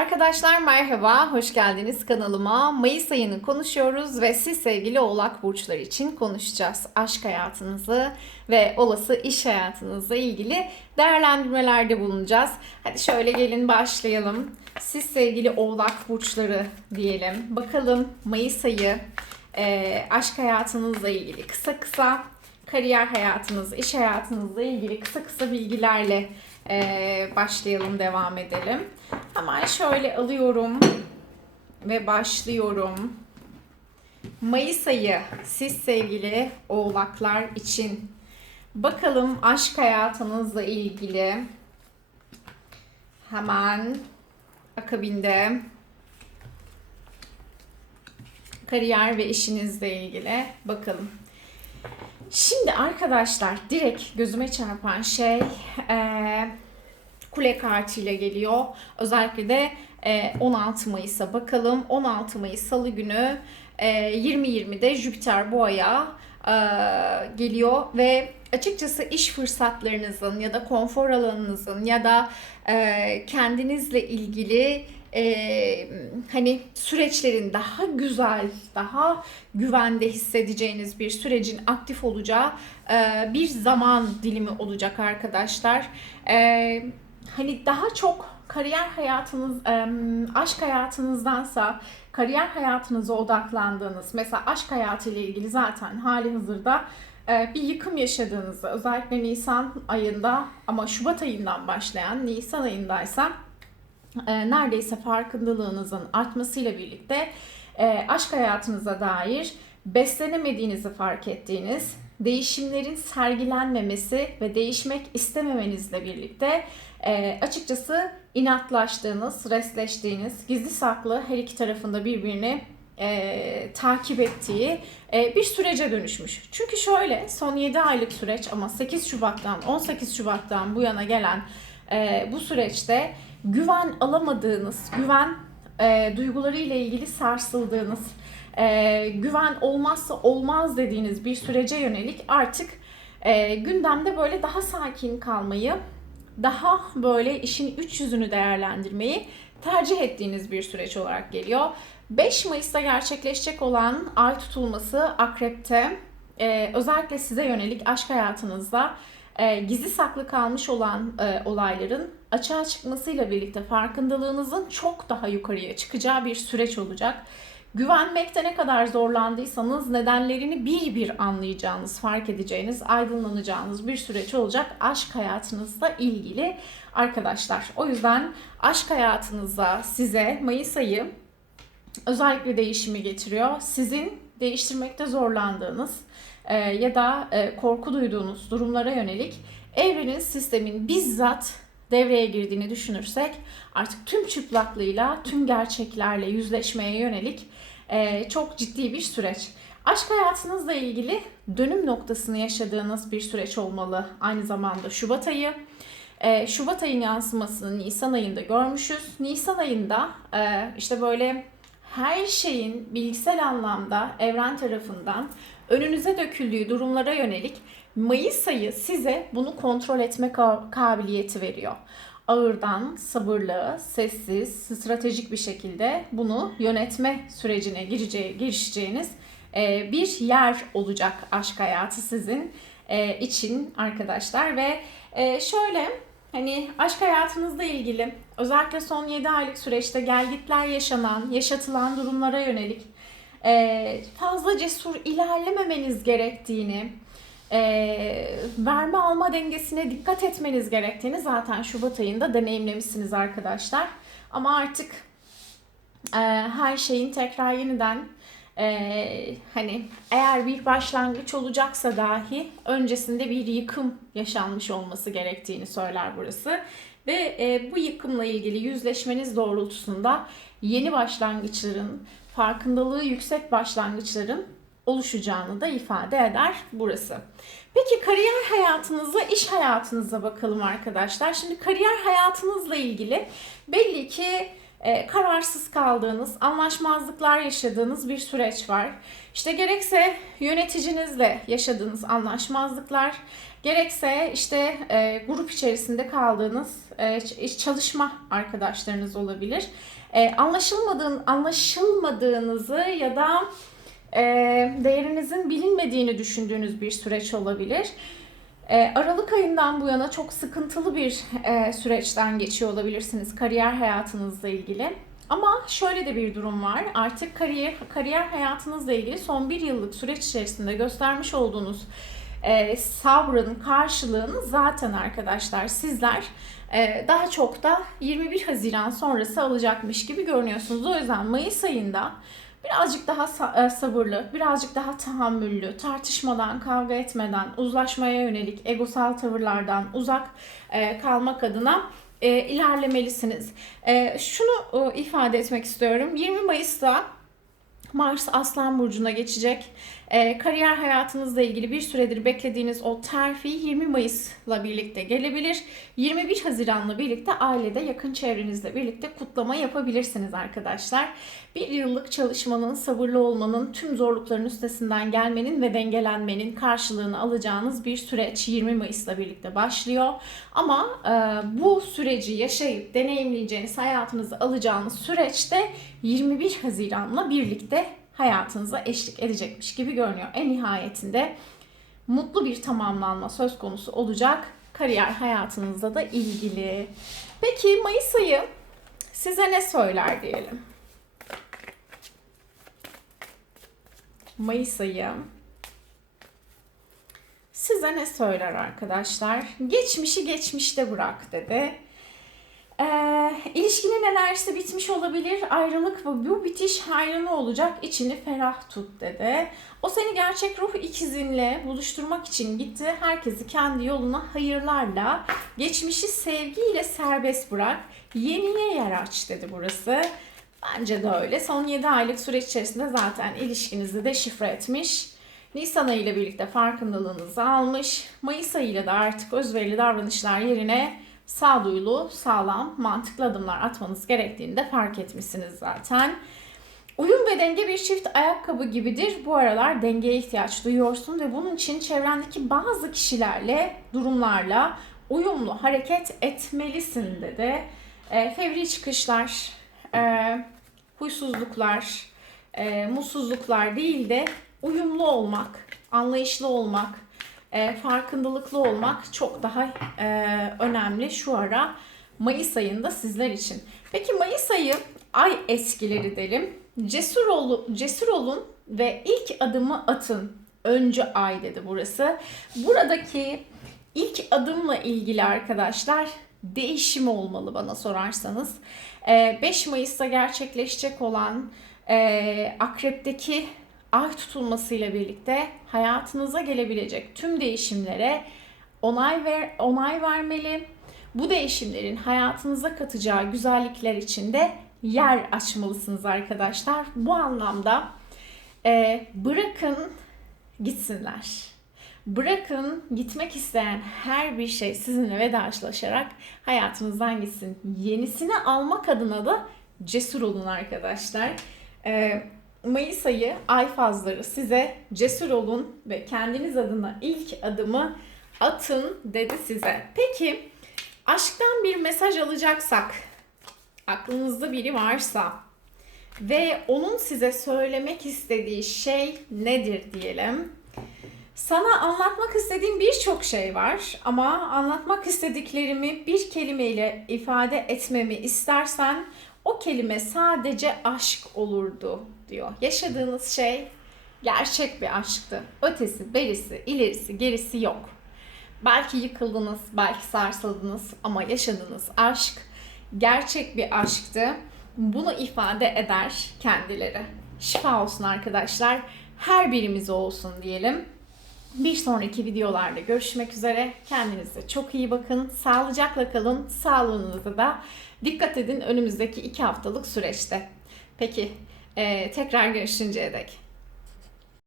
Arkadaşlar merhaba, hoş geldiniz kanalıma. Mayıs ayını konuşuyoruz ve siz sevgili oğlak burçları için konuşacağız. Aşk hayatınızı ve olası iş hayatınızla ilgili değerlendirmelerde bulunacağız. Hadi şöyle gelin başlayalım. Siz sevgili oğlak burçları diyelim. Bakalım Mayıs ayı e, aşk hayatınızla ilgili kısa kısa kariyer hayatınız, iş hayatınızla ilgili kısa kısa bilgilerle e, başlayalım, devam edelim. Hemen şöyle alıyorum ve başlıyorum. Mayıs ayı siz sevgili oğlaklar için bakalım aşk hayatınızla ilgili hemen akabinde kariyer ve işinizle ilgili bakalım. Şimdi arkadaşlar direkt gözüme çarpan şey eee kule kartıyla geliyor. Özellikle de e, 16 Mayıs'a bakalım. 16 Mayıs Salı günü e, 20.20'de Jüpiter Boğa'ya e, geliyor ve açıkçası iş fırsatlarınızın ya da konfor alanınızın ya da e, kendinizle ilgili e, hani süreçlerin daha güzel, daha güvende hissedeceğiniz bir sürecin aktif olacağı e, bir zaman dilimi olacak arkadaşlar. E, hani daha çok kariyer hayatınız, e, aşk hayatınızdansa kariyer hayatınıza odaklandığınız, mesela aşk hayatı ile ilgili zaten hali hazırda bir yıkım yaşadığınızı, özellikle Nisan ayında ama Şubat ayından başlayan Nisan ayındaysa e, neredeyse farkındalığınızın artmasıyla birlikte e, aşk hayatınıza dair beslenemediğinizi fark ettiğiniz, değişimlerin sergilenmemesi ve değişmek istememenizle birlikte e, açıkçası inatlaştığınız, resleştiğiniz, gizli saklı her iki tarafında birbirini e, takip ettiği e, bir sürece dönüşmüş. Çünkü şöyle son 7 aylık süreç ama 8 Şubat'tan 18 Şubat'tan bu yana gelen e, bu süreçte güven alamadığınız, güven e, duyguları ile ilgili sarsıldığınız, e, güven olmazsa olmaz dediğiniz bir sürece yönelik artık e, gündemde böyle daha sakin kalmayı, daha böyle işin üç yüzünü değerlendirmeyi tercih ettiğiniz bir süreç olarak geliyor. 5 Mayıs'ta gerçekleşecek olan ay tutulması Akrep'te e, özellikle size yönelik aşk hayatınızda e, gizli saklı kalmış olan e, olayların açığa çıkmasıyla birlikte farkındalığınızın çok daha yukarıya çıkacağı bir süreç olacak. Güvenmekte ne kadar zorlandıysanız nedenlerini bir bir anlayacağınız, fark edeceğiniz, aydınlanacağınız bir süreç olacak aşk hayatınızla ilgili arkadaşlar. O yüzden aşk hayatınızda size Mayıs ayı özellikle değişimi getiriyor. Sizin değiştirmekte zorlandığınız e, ya da e, korku duyduğunuz durumlara yönelik evrenin sistemin bizzat devreye girdiğini düşünürsek artık tüm çıplaklığıyla, tüm gerçeklerle yüzleşmeye yönelik e, çok ciddi bir süreç. Aşk hayatınızla ilgili dönüm noktasını yaşadığınız bir süreç olmalı. Aynı zamanda Şubat ayı. E, Şubat ayın yansımasını Nisan ayında görmüşüz. Nisan ayında e, işte böyle her şeyin bilgisel anlamda evren tarafından önünüze döküldüğü durumlara yönelik Mayıs ayı size bunu kontrol etme kabiliyeti veriyor. Ağırdan, sabırlı, sessiz, stratejik bir şekilde bunu yönetme sürecine gireceği, girişeceğiniz e, bir yer olacak aşk hayatı sizin e, için arkadaşlar ve e, şöyle hani aşk hayatınızla ilgili özellikle son 7 aylık süreçte gelgitler yaşanan, yaşatılan durumlara yönelik fazla cesur ilerlememeniz gerektiğini, e, verme alma dengesine dikkat etmeniz gerektiğini zaten Şubat ayında deneyimlemişsiniz arkadaşlar. Ama artık e, her şeyin tekrar yeniden e, hani eğer bir başlangıç olacaksa dahi öncesinde bir yıkım yaşanmış olması gerektiğini söyler burası. Ve e, bu yıkımla ilgili yüzleşmeniz doğrultusunda yeni başlangıçların, farkındalığı yüksek başlangıçların oluşacağını da ifade eder burası. Peki kariyer hayatınızla iş hayatınıza bakalım arkadaşlar. Şimdi kariyer hayatınızla ilgili belli ki e, kararsız kaldığınız, anlaşmazlıklar yaşadığınız bir süreç var. İşte gerekse yöneticinizle yaşadığınız anlaşmazlıklar, Gerekse işte e, grup içerisinde kaldığınız e, çalışma arkadaşlarınız olabilir. E, anlaşılmadığın, anlaşılmadığınızı ya da e, değerinizin bilinmediğini düşündüğünüz bir süreç olabilir. E, Aralık ayından bu yana çok sıkıntılı bir e, süreçten geçiyor olabilirsiniz kariyer hayatınızla ilgili. Ama şöyle de bir durum var. Artık kariyer kariyer hayatınızla ilgili son bir yıllık süreç içerisinde göstermiş olduğunuz e, sabrın karşılığını zaten arkadaşlar sizler e, daha çok da 21 Haziran sonrası alacakmış gibi görünüyorsunuz. O yüzden Mayıs ayında birazcık daha sa- sabırlı, birazcık daha tahammüllü, tartışmadan, kavga etmeden, uzlaşmaya yönelik egosal tavırlardan uzak e, kalmak adına e, ilerlemelisiniz. E, şunu e, ifade etmek istiyorum. 20 Mayıs'ta Mars Aslan Burcu'na geçecek. E, kariyer hayatınızla ilgili bir süredir beklediğiniz o terfi 20 Mayıs'la birlikte gelebilir. 21 Haziran'la birlikte ailede yakın çevrenizle birlikte kutlama yapabilirsiniz arkadaşlar. Bir yıllık çalışmanın, sabırlı olmanın, tüm zorlukların üstesinden gelmenin ve dengelenmenin karşılığını alacağınız bir süreç 20 Mayıs'la birlikte başlıyor. Ama e, bu süreci yaşayıp deneyimleyeceğiniz, hayatınızı alacağınız süreçte 21 Haziran'la birlikte hayatınıza eşlik edecekmiş gibi görünüyor. En nihayetinde mutlu bir tamamlanma söz konusu olacak kariyer hayatınızda da ilgili. Peki Mayıs ayı size ne söyler diyelim? Mayıs ayı size ne söyler arkadaşlar? Geçmişi geçmişte bırak dedi. İlişkinin enerjisi bitmiş olabilir. Ayrılık ve bu bitiş hayrına olacak. İçini ferah tut dedi. O seni gerçek ruh ikizinle buluşturmak için gitti. Herkesi kendi yoluna hayırlarla, geçmişi sevgiyle serbest bırak. Yeniye yer aç dedi burası. Bence de öyle. Son 7 aylık süreç içerisinde zaten ilişkinizi de şifre etmiş. Nisan ayı ile birlikte farkındalığınızı almış. Mayıs ayı ile de artık özverili davranışlar yerine sağduyulu, sağlam, mantıklı adımlar atmanız gerektiğini de fark etmişsiniz zaten. Uyum ve denge bir çift ayakkabı gibidir. Bu aralar dengeye ihtiyaç duyuyorsun ve bunun için çevrendeki bazı kişilerle, durumlarla uyumlu hareket etmelisin dedi. E, fevri çıkışlar, e, huysuzluklar, e, mutsuzluklar değil de uyumlu olmak, anlayışlı olmak, e, farkındalıklı olmak çok daha e, önemli şu ara Mayıs ayında sizler için. Peki Mayıs ayı ay eskileri derim. Cesur, ol, cesur olun ve ilk adımı atın. Önce ay dedi burası. Buradaki ilk adımla ilgili arkadaşlar değişim olmalı bana sorarsanız. 5 Mayıs'ta gerçekleşecek olan e, akrepteki ay tutulmasıyla birlikte hayatınıza gelebilecek tüm değişimlere onay ver onay vermeli. Bu değişimlerin hayatınıza katacağı güzellikler için de yer açmalısınız arkadaşlar. Bu anlamda e, bırakın gitsinler. Bırakın gitmek isteyen her bir şey sizinle vedalaşarak hayatınızdan gitsin. Yenisini almak adına da cesur olun arkadaşlar. Ee, Mayıs ayı ay fazları size cesur olun ve kendiniz adına ilk adımı atın dedi size. Peki aşktan bir mesaj alacaksak aklınızda biri varsa ve onun size söylemek istediği şey nedir diyelim. Sana anlatmak istediğim birçok şey var ama anlatmak istediklerimi bir kelimeyle ifade etmemi istersen o kelime sadece aşk olurdu diyor. Yaşadığınız şey gerçek bir aşktı. Ötesi, berisi, ilerisi, gerisi yok. Belki yıkıldınız, belki sarsıldınız ama yaşadığınız aşk gerçek bir aşktı. Bunu ifade eder kendileri. Şifa olsun arkadaşlar. Her birimize olsun diyelim. Bir sonraki videolarda görüşmek üzere. Kendinize çok iyi bakın. Sağlıcakla kalın. Sağlığınıza da dikkat edin önümüzdeki iki haftalık süreçte. Peki ee, tekrar görüşünceye dek.